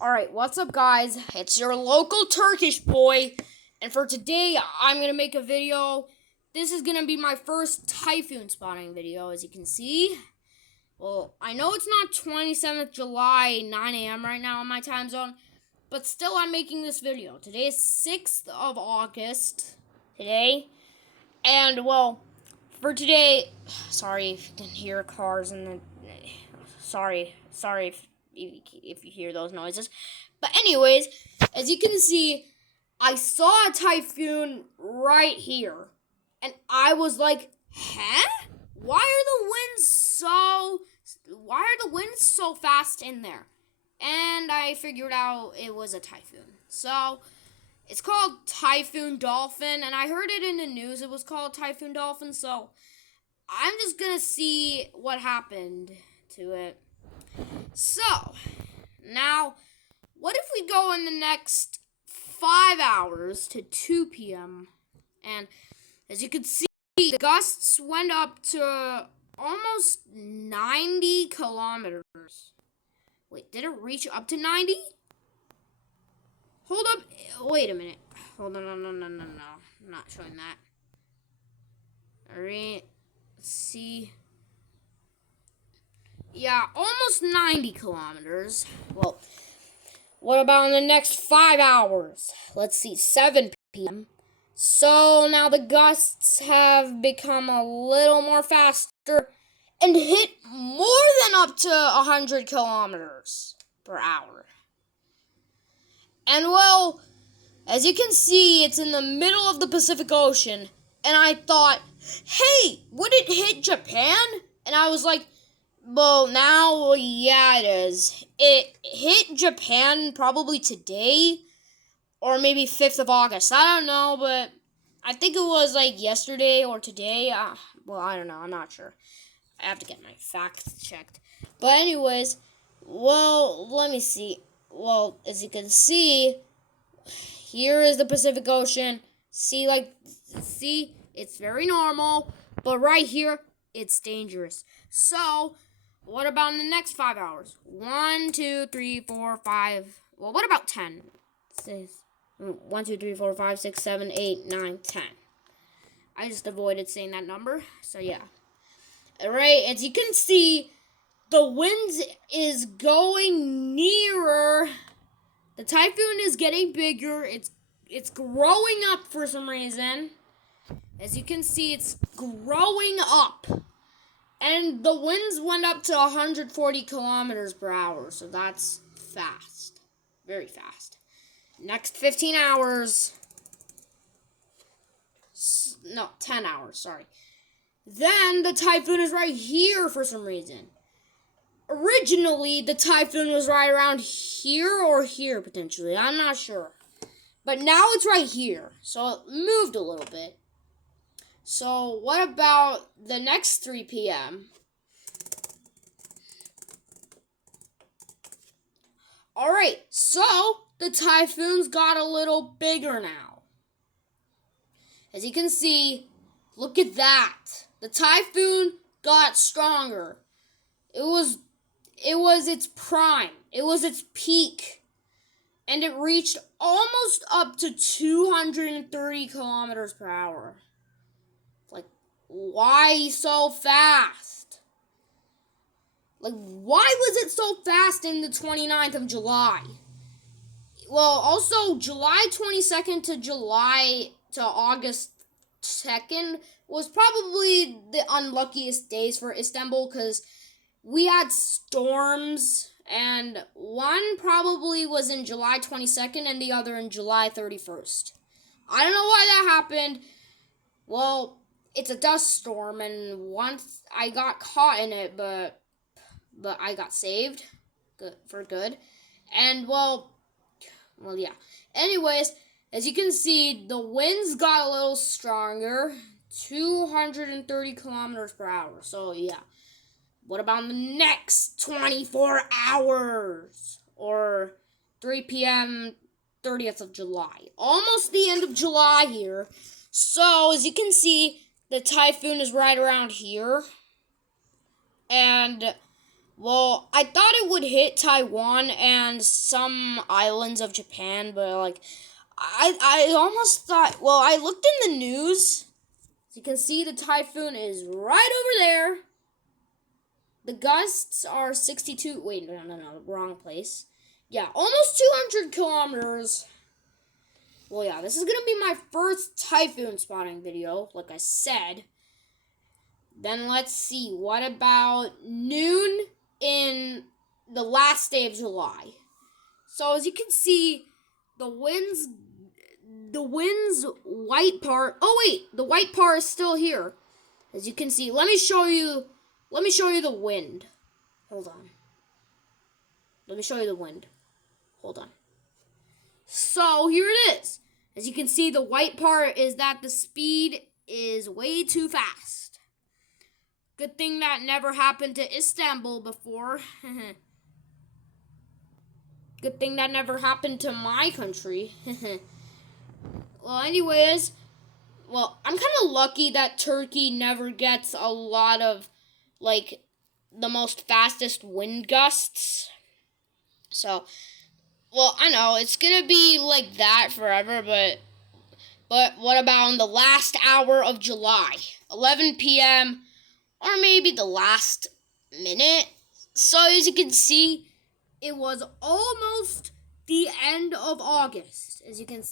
Alright, what's up guys? It's your local Turkish boy, and for today, I'm going to make a video. This is going to be my first typhoon spotting video, as you can see. Well, I know it's not 27th July, 9 a.m. right now in my time zone, but still I'm making this video. Today is 6th of August, today, and well, for today, sorry if you can hear cars and the, sorry if you hear those noises. But anyways, as you can see, I saw a typhoon right here. And I was like, huh? Why are the winds so fast in there? And I figured out it was a typhoon. So, it's called Typhoon Dolphin, and I heard it in the news it was called Typhoon Dolphin, so I'm just gonna see what happened to it. So, now, what if we go in the next 5 hours to 2 p.m. And as you can see, the gusts went up to almost 90 kilometers. Wait, did it reach up to 90? Hold up. Wait a minute. Hold on. No. I'm not showing that. Alright. Let's see. Yeah, almost 90 kilometers. Well, what about in the next 5 hours? Let's see, 7 p.m. So now the gusts have become a little more faster and hit more than up to 100 kilometers per hour. And well, as you can see, it's in the middle of the Pacific Ocean. And I thought, hey, would it hit Japan? And I was like, well, now, yeah, it is. It hit Japan probably today, or maybe 5th of August. I don't know, but I think it was like yesterday or today. Well, I don't know. I'm not sure. I have to get my facts checked. But anyways, well, let me see. Well, as you can see, here is the Pacific Ocean. See, it's very normal, but right here, it's dangerous. So, what about in the next 5 hours? 1, 2, 3, 4, 5. Well, what about 10? 1, 2, 3, 4, 5, 6, 7, 8, 9, 10. I just avoided saying that number. So, yeah. Alright, as you can see, the wind is going nearer. The typhoon is getting bigger. It's growing up for some reason. As you can see, it's growing up. And the winds went up to 140 kilometers per hour, so that's fast. Very fast. Next 15 hours. No, 10 hours, sorry. Then the typhoon is right here for some reason. Originally, the typhoon was right around here or here, potentially. I'm not sure. But now it's right here, so it moved a little bit. So, what about the next 3 p.m.? Alright, so the typhoons got a little bigger now. As you can see, look at that. The typhoon got stronger. It was its prime. It was its peak. And it reached almost up to 230 kilometers per hour. Like, why so fast? Like, why was it so fast in the 29th of July? Well, also, July 22nd to August 2nd was probably the unluckiest days for Istanbul because we had storms, and one probably was in July 22nd and the other in July 31st. I don't know why that happened. Well, it's a dust storm, and once I got caught in it, but I got saved for good. And, well, yeah. Anyways, as you can see, the winds got a little stronger, 230 kilometers per hour. So, yeah. What about the next 24 hours? Or 3 p.m., 30th of July. Almost the end of July here. So, as you can see, the typhoon is right around here. And Well, I thought it would hit Taiwan and some islands of Japan, but like, I almost thought. Well, I looked in the news. As you can see, the typhoon is right over there. The gusts are 62. Wait, no, wrong place. Yeah, almost 200 kilometers. Well, yeah, this is gonna be my first typhoon spotting video, like I said. Then let's see. What about noon in the last day of July? So as you can see, the wind's white part. Oh wait, the white part is still here. As you can see, let me show you the wind. Hold on. Let me show you the wind. Hold on. So here it is. As you can see, the white part is that the speed is way too fast. Good thing that never happened to Istanbul before. Good thing that never happened to my country. Well, anyways, I'm kind of lucky that Turkey never gets a lot of, like, the most fastest wind gusts. So, well, I know it's gonna be like that forever, but what about in the last hour of July, 11 p.m., or maybe the last minute? So as you can see, it was almost the end of August. As you can,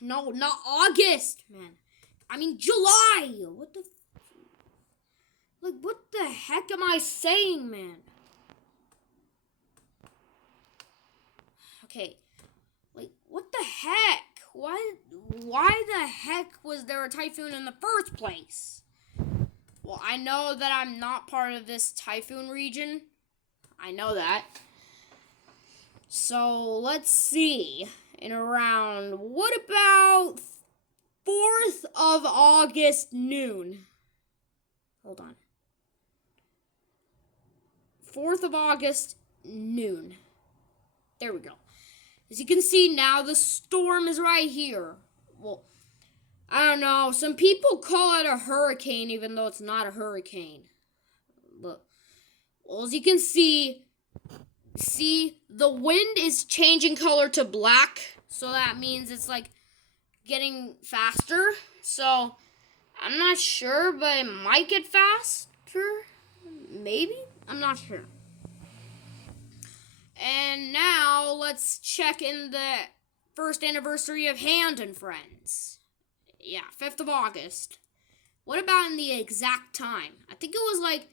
no, not August, man. I mean July. What the heck am I saying, man? Okay, like, what the heck? Why the heck was there a typhoon in the first place? Well, I know that I'm not part of this typhoon region. I know that. So, let's see. What about 4th of August noon? Hold on. 4th of August noon. There we go. As you can see now, the storm is right here. Well, I don't know. Some people call it a hurricane, even though it's not a hurricane. But, well, as you can see, the wind is changing color to black. So that means it's, like, getting faster. So, I'm not sure, but it might get faster. Maybe? I'm not sure. And now, let's check in the first anniversary of Hand and Friends. Yeah, 5th of August. What about in the exact time? I think it was like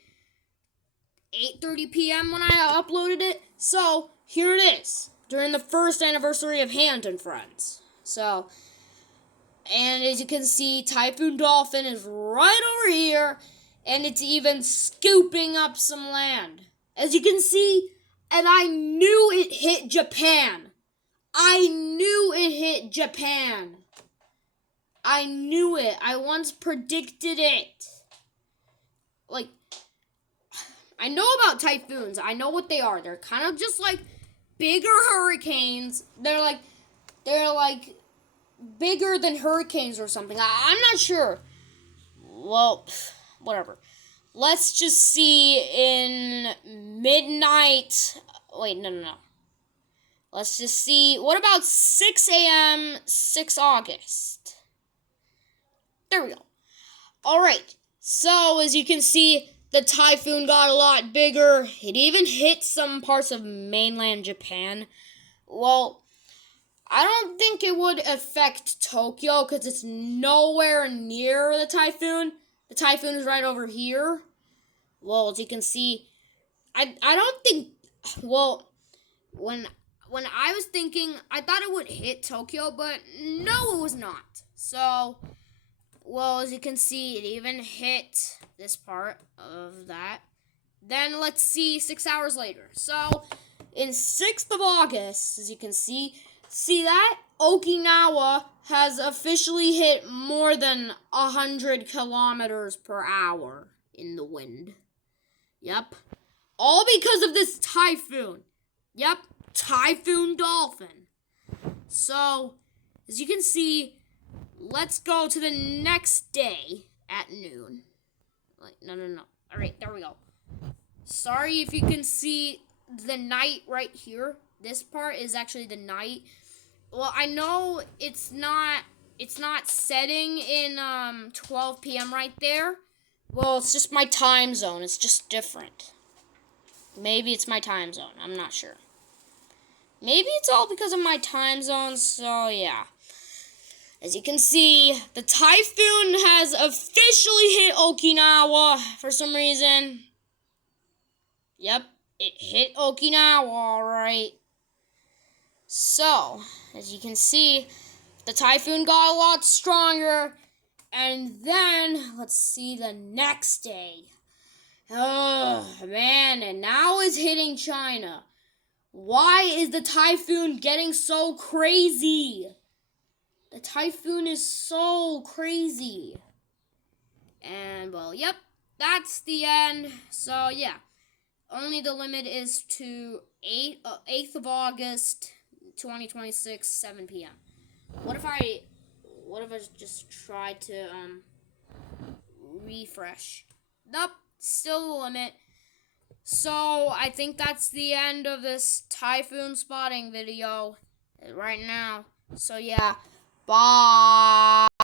8:30 p.m. when I uploaded it. So, here it is. During the first anniversary of Hand and Friends. So, and as you can see, Typhoon Dolphin is right over here. And it's even scooping up some land. As you can see, and I knew it hit Japan. I knew it hit Japan. I knew it. I once predicted it. Like, I know about typhoons. I know what they are. They're kind of just like bigger hurricanes. They're like bigger than hurricanes or something. I'm not sure. Well, whatever. Let's just see in midnight. Wait, no. Let's just see. What about 6 a.m., 6 August? There we go. All right. So, as you can see, the typhoon got a lot bigger. It even hit some parts of mainland Japan. Well, I don't think it would affect Tokyo because it's nowhere near the typhoon. The typhoon is right over here. Well, as you can see, I don't think, well, when I was thinking, I thought it would hit Tokyo, but no, it was not. So, well, as you can see, it even hit this part of that. Then let's see 6 hours later. So, in 6th of August, as you can see that? Okinawa has officially hit more than 100 kilometers per hour in the wind. Yep. All because of this typhoon. Yep. Typhoon Dolphin. So, as you can see, let's go to the next day at noon. Wait, no. Alright, there we go. Sorry if you can see the night right here. This part is actually the night. Well, I know it's not setting in 12 p.m. right there. Well, it's just my time zone. It's just different. Maybe it's my time zone. I'm not sure. Maybe it's all because of my time zone. So, yeah. As you can see, the typhoon has officially hit Okinawa for some reason. Yep, it hit Okinawa, alright. So, as you can see, the typhoon got a lot stronger. And then, let's see the next day. Oh, man, and now it's hitting China. Why is the typhoon getting so crazy? The typhoon is so crazy. And, well, yep, that's the end. So, yeah, only the limit is to 8th of August, 2026, 7 p.m. What if I just tried to refresh? Nope, still the limit. So I think that's the end of this typhoon spotting video right now. So yeah, bye.